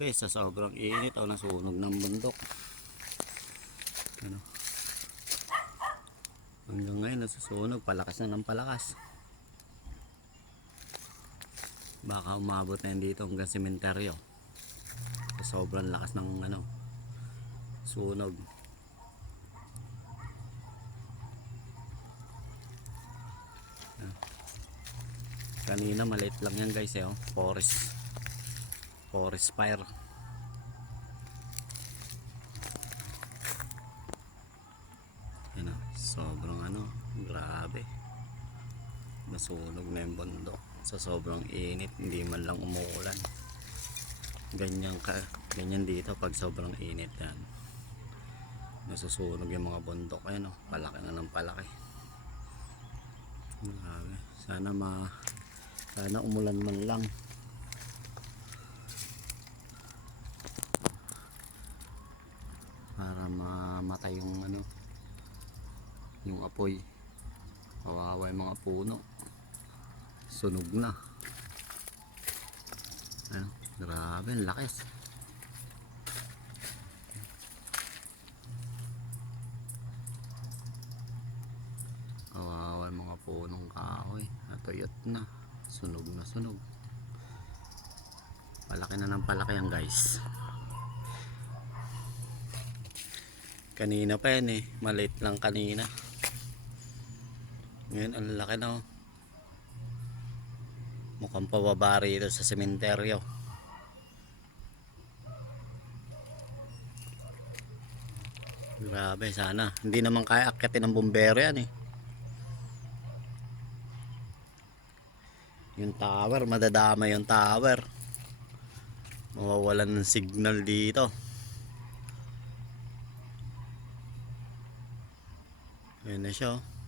Grabe, sa sobrang init o nasunog ng bundok. Ano? Hanggang ngayon nasusunog, palakas na ng palakas. Baka umabot na yan dito hanggang sementeryo. Sa sobrang lakas ng ano, sunog. Ah. Kanina maliit lang yan guys eh, oh. forest forest fire Yan ah, sobrang ano, grabe. Nasunog na yung bundok. Sa sobrang init, hindi man lang umuulan. Ganyan ka, ganyan dito pag sobrang init yan. Nasusunog yung mga bundok. Ayan oh, palaki na ng palaki. Grabe. Sana ma sana umulan man lang. Para mamatay yung ano yung apoy. Kawawa yung mga puno. Sunog na. Ano, grabe ang lakas. Kawawa yung mga punong kahoy. Natuyot na. Sunog na sunog. Palaki na ng palaki yan guys Kanina pa yan eh. Maliit lang kanina. Ngayon, ang laki na oh. Mukhang pababa rito sa sementeryo. Grabe, sana. Hindi naman kaya akyatin ng bumbero yan eh. Yung tower, madadama yung tower. Mawawalan ng signal dito. Ayan na siya oh.